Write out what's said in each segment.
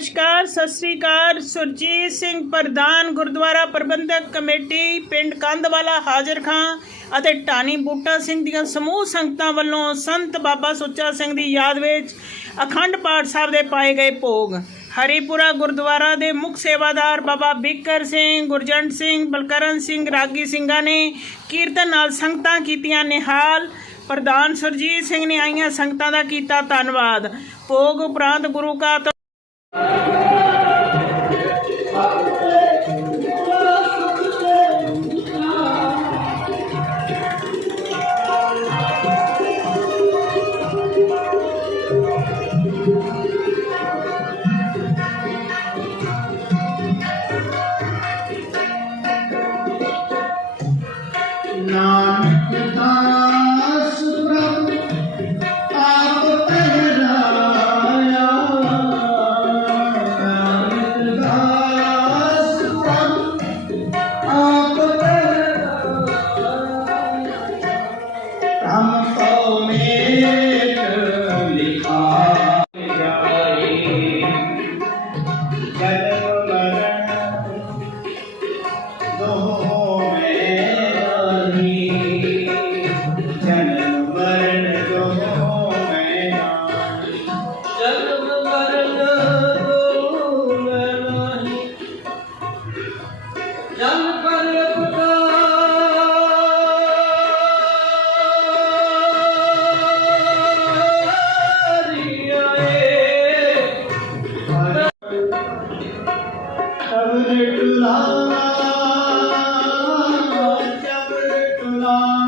ਨਮਸਕਾਰ, ਸਤਿ ਸ੍ਰੀ ਅਕਾਲ। ਸੁਰਜੀਤ ਸਿੰਘ ਪ੍ਰਧਾਨ ਗੁਰਦੁਆਰਾ ਪ੍ਰਬੰਧਕ ਕਮੇਟੀ, ਪਿੰਡ ਕੰਧਵਾਲਾ ਹਾਜ਼ਰ ਖਾਂ ਅਤੇ ਟਾਣੀ ਬੂਟਾ ਸਿੰਘ ਦੀਆਂ ਸਮੂਹ ਸੰਗਤਾਂ ਵੱਲੋਂ ਸੰਤ ਬਾਬਾ ਸੁੱਚਾ ਸਿੰਘ ਦੀ ਯਾਦ ਵਿੱਚ ਅਖੰਡ ਪਾਠ ਸਾਹਿਬ ਦੇ ਪਾਏ ਗਏ ਭੋਗ। ਹਰੀਪੁਰਾ ਗੁਰਦੁਆਰਾ ਦੇ ਮੁੱਖ ਸੇਵਾਦਾਰ ਬਾਬਾ ਬਿੱਕਰ ਸਿੰਘ, ਗੁਰਜੰਟ ਸਿੰਘ, ਬਲਕਰਨ ਸਿੰਘ, ਰਾਗੀ ਸਿੰਘਾਂ ਨੇ ਕੀਰਤਨ ਨਾਲ ਸੰਗਤਾਂ ਕੀਤੀਆਂ ਨਿਹਾਲ। ਪ੍ਰਧਾਨ ਸੁਰਜੀਤ ਸਿੰਘ ਨੇ ਆਈਆਂ ਸੰਗਤਾਂ ਦਾ ਕੀਤਾ ਧੰਨਵਾਦ। ਭੋਗ ਉਪਰੰਤ ਗੁਰੂ ਕਾ 감사합니다.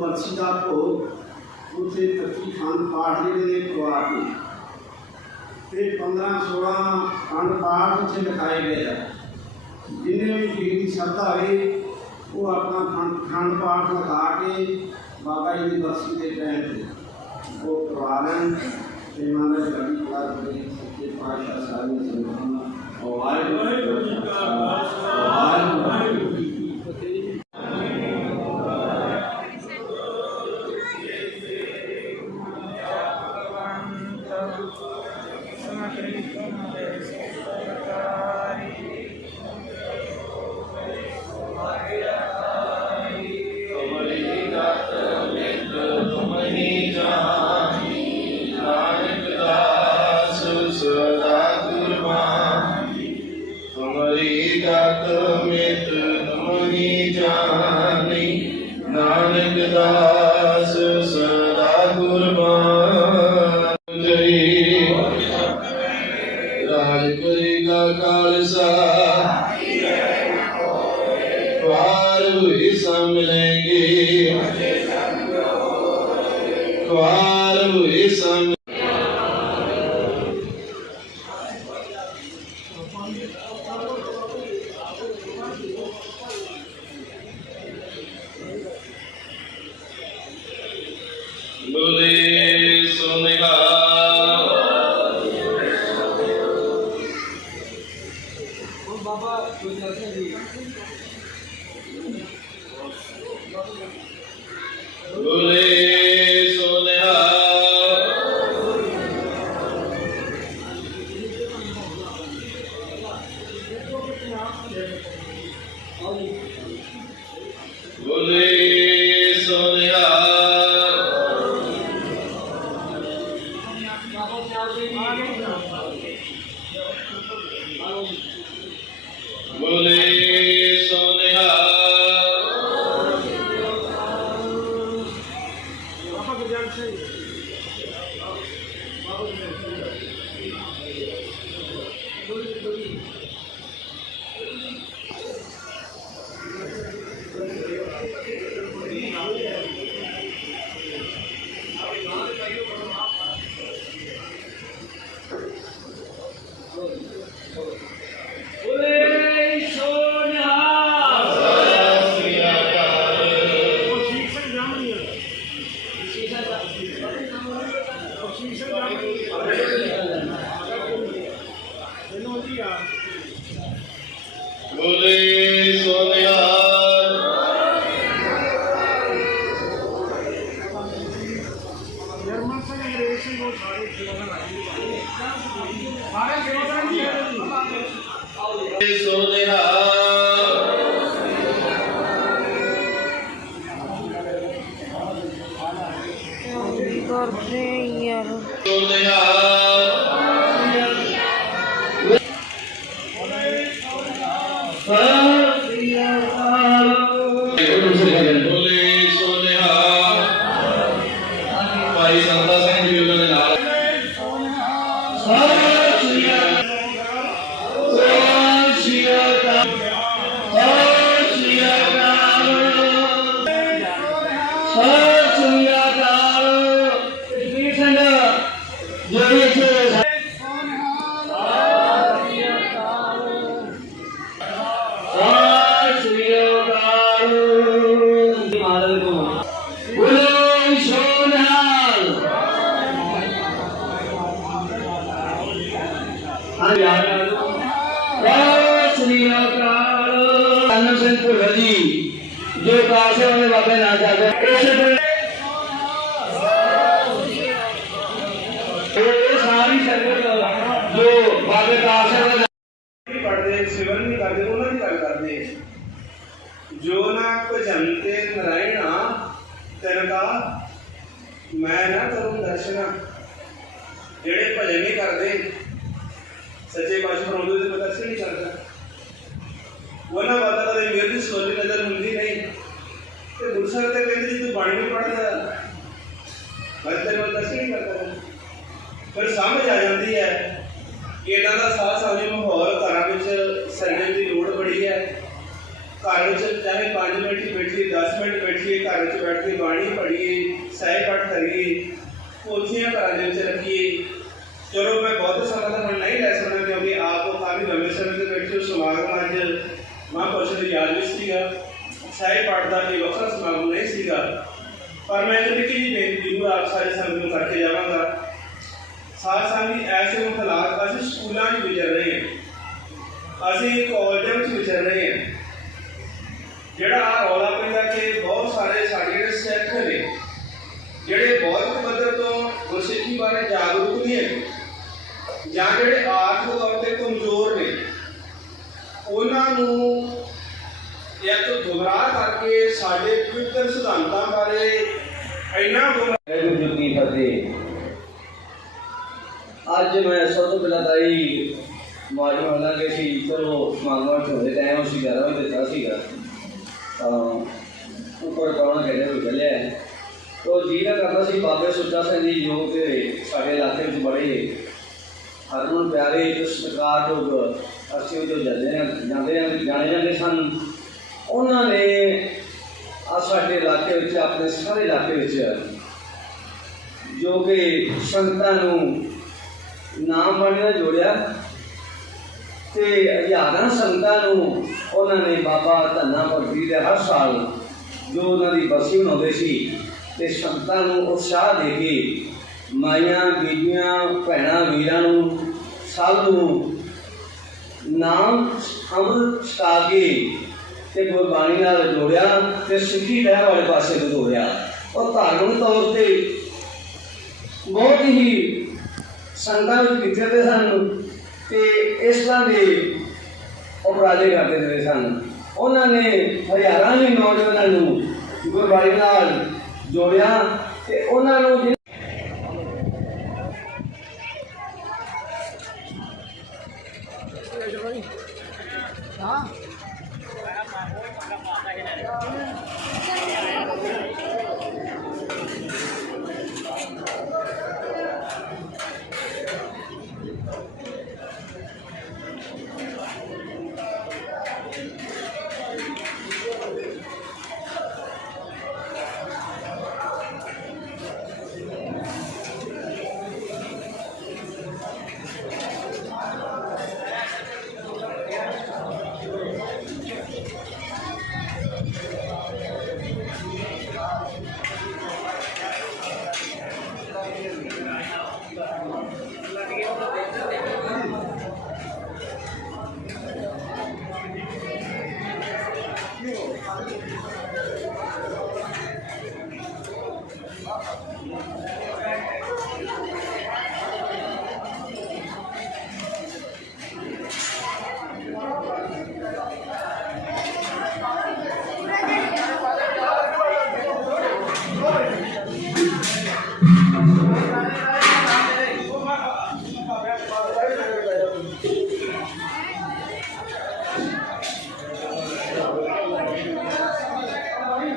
बंशीदास को उनसे तकी खान पाठ लेने खुआ दी फिर पंद्रह सोलह खान पाठ उसे लिखाए गए। जिन्हें भी पीर श्रद्धा हुई, वो अपना खंड खंड पाठ लिखा के बाबा जी की बख्शी के टाइम थे वो करवा लें कभी पातशाह सारी संभावना और आए। सब मिलेंगे द्वार हुए सब बाबा कोई Glória. gordinha. ਜੋ ਕਾਸੇ ਉਹਨੇ ਬਾਬੇ ਨਾਲ ਚੱਲਦੇ ਇਸੇ ਇਹ ਸਾਰੀ ਸੰਗਤ ਜੋ ਬਾਬੇ ਕਾਸੇ ਦੇ ਪੜਦੇ ਸਿਵਲ ਨਹੀਂ ਕਰਦੇ ਉਹਨਾਂ ਦੀ ਗੱਲ ਕਰਦੇ ਜੋ ਨਾ ਭਜਨ ਤੇ ਨਰਾਇਣਾ ਤੈਨ ਕਾ ਮੈਂ ਨਾ ਕਰੂੰ ਦਰਸ਼ਨਾ ਜਿਹੜੇ ਭਜਨ ਨਹੀਂ ਕਰਦੇ ਸੱਚੇ ਪਾਤਸ਼ਾਹ ਪਰਮੇਸ਼ਰ ਦੇ ਦਰਸ਼ਨ ਨਹੀਂ ਕਰਦਾ ਉਹਨਾਂ ਬਾਤਾਂ ਦਾ ਮੇਰੀ ਦੀ ਨਜ਼ਰ ਹੁੰਦੀ ਨਹੀਂ। ਤੇ ਗੁਰੂ ਤੇ ਕਹਿੰਦੇ ਜੀ ਤੂੰ ਬਾਣੀ ਨਹੀਂ ਪੜਦਾ ਮੈਂ ਤੇਰੇ ਵੱਲ ਨਹੀਂ ਕਰਦਾ ਫਿਰ ਸਮਝ ਆ ਜਾਂਦੀ ਹੈ ਕਿ ਇਹਨਾਂ ਦਾ ਸਾਹ ਸਾਹਮਣੇ ਮਾਹੌਲ ਘਰਾਂ ਵਿੱਚ ਸਰਨੇ ਦੀ ਲੋੜ ਬੜੀ ਹੈ। ਘਰ ਵਿੱਚ ਚਾਹੇ 5 ਮਿੰਟ ਹੀ ਬੈਠੀਏ 10 ਮਿੰਟ ਬੈਠੀਏ, ਘਰ ਵਿੱਚ ਬੈਠ ਕੇ ਬਾਣੀ ਪੜ੍ਹੀਏ ਸਹਿ ਪਾਠ ਕਰੀਏ ਪੋਥੀਆਂ ਘਰਾਂ ਦੇ ਵਿੱਚ ਰੱਖੀਏ ਚਲੋ ਮੈਂ ਬਹੁਤ ਸਾਲਾਂ ਦਾ ਹੁਣ ਨਹੀਂ ਲੈ ਸਕਦਾ ਕਿਉਂਕਿ ਆਪ ਉਹ ਕਾਫੀ ਲੰਬੇ ਸਮੇਂ ਤੋਂ ਬੈਠੇ ਹੋ ਸਮਾਗਮ ਅੱਜ ਮਹਾਂਪੁਰਸ਼ ਦੀ ਯਾਦ ਵਿੱਚ ਸੀਗਾ ਸਹਿ ਪਾਠ ਦਾ ਇਹ ਵੱਖਰਾ ਸਮਾਗਮ ਨਹੀਂ ਸੀਗਾ ਪਰ ਮੈਂ ਇੱਕ ਨਿੱਕੀ ਜਿਹੀ ਬੇਨਤੀ ਜ਼ਰੂਰ ਆਪ ਸਾਰੇ ਸੰਗਤ ਨੂੰ ਕਰਕੇ ਜਾਵਾਂਗਾ ਸਾਥ ਸੰਗੀ ਐਸੇ ਹਾਲਾਤ ਅਸੀਂ ਸਕੂਲਾਂ 'ਚ ਵਿਚਰ ਰਹੇ ਹਾਂ ਅਸੀਂ ਕਾਲਜਾਂ ਵਿੱਚ ਵਿਚਰ ਰਹੇ ਹਾਂ ਜਿਹੜਾ ਆ ਰੌਲਾ ਪੈਂਦਾ ਕਿ ਬਹੁਤ ਸਾਰੇ ਸਾਡੇ ਜਿਹੜੇ ਸਿੱਖ ਨੇ ਜਿਹੜੇ ਬਹੁਤ ਪੱਧਰ ਤੋਂ ਗੁਰਸਿੱਖੀ ਬਾਰੇ ਜਾਗਰੂਕ ਨਹੀਂ ਹੈ ਜਾਂ ਜਿਹੜੇ ਆਰਥਿਕ ਤੌਰ ਤੇ ਕਮਜ਼ੋਰ ਨੇ ਉਹਨਾਂ ਨੂੰ ਇੱਕ ਗੁੰਮਰਾਹ ਕਰਕੇ ਸਾਡੇ ਪਵਿੱਤਰ ਸਿਧਾਂਤਾਂ ਬਾਰੇ ਇੰਨਾ ਗੁੰਮਰਾਹ ਵਾਹਿਗੁਰੂ ਜੀ ਕੀ ਫਤਿਹ ਅੱਜ ਮੈਂ ਸਭ ਤੋਂ ਪਹਿਲਾਂ ਤਾਂ ਹੀ ਮਾਰੀ ਹੋਣਾ ਕਿ ਸੀ ਚਲੋ ਸਮਾਗਮ ਹੋਏ ਟਾਈਮ ਸੀ 11 ਵਜੇ ਦਿੱਤਾ ਸੀਗਾ ਤਾਂ ਉੱਪਰ ਕੌਣ ਕਹਿੰਦੇ ਹੋ ਚੱਲਿਆ ਹੈ। ਤੋ ਜੀ ਦਾ ਕਰਦਾ ਸੀ ਬਾਬੇ ਸੁੱਚਾ ਸਿੰਘ ਜੀ ਜੋ ਕਿ ਸਾਡੇ ਇਲਾਕੇ ਵਿੱਚ ਬੜੇ ਹਰਮਨ ਪਿਆਰੇ ਜੋ ਸਤਿਕਾਰਯੋਗ ਅਸੀਂ ਜੋ ਜਾਂਦੇ ਨੇ ਜਾਂਦੇ ਨੇ ਜਾਣੇ ਜਾਂਦੇ ਸਨ। ਉਹਨਾਂ ਨੇ ਆ ਸਾਡੇ ਇਲਾਕੇ ਵਿੱਚ, ਆਪਣੇ ਸਾਰੇ ਇਲਾਕੇ ਵਿੱਚ ਜੋ ਕਿ ਸੰਗਤਾਂ ਨੂੰ ਨਾਮ ਬਾਣੀ ਨਾਲ ਜੋੜਿਆ ਤੇ ਹਜ਼ਾਰਾਂ ਸੰਗਤਾਂ ਨੂੰ ਉਹਨਾਂ ਨੇ ਬਾਬਾ ਧੰਨਾ ਭਗਤੀ ਦੇ ਹਰ ਸਾਲ ਜੋ ਉਹਨਾਂ ਦੀ ਬਰਸੀ ਮਨਾਉਂਦੇ ਸੀ ਤੇ ਸੰਗਤਾਂ ਨੂੰ ਉਤਸ਼ਾਹ ਦੇ ਕੇ ਮਾਈਆਂ, ਬੀਬੀਆਂ, ਭੈਣਾਂ, ਵੀਰਾਂ ਨੂੰ, ਸਭ ਨੂੰ ਨਾਮ ਅੰਮ੍ਰਿਤ ਛਕਾ ਕੇ ਤੇ ਗੁਰਬਾਣੀ ਨਾਲ ਜੋੜਿਆ ਤੇ ਸਿੱਖੀ ਲਹਿਰ ਵਾਲੇ ਪਾਸੇ ਨੂੰ ਜੋੜਿਆ ਉਹ ਧਾਰਮਿਕ ਤੌਰ ਤੇ ਬਹੁਤ ਹੀ ਸੰਗਤਾਂ ਵਿੱਚ ਵਿਚਰਦੇ ਸਨ ਤੇ ਇਸ ਤਰ੍ਹਾਂ ਦੇ ਉਪਰਾਲੇ ਕਰਦੇ ਰਹੇ ਸਨ। ਉਹਨਾਂ ਨੇ ਹਜ਼ਾਰਾਂ ਹੀ ਨੌਜਵਾਨਾਂ ਨੂੰ ਗੁਰਬਾਣੀ ਨਾਲ ਜੋੜਿਆ ਤੇ ਉਹਨਾਂ ਨੂੰ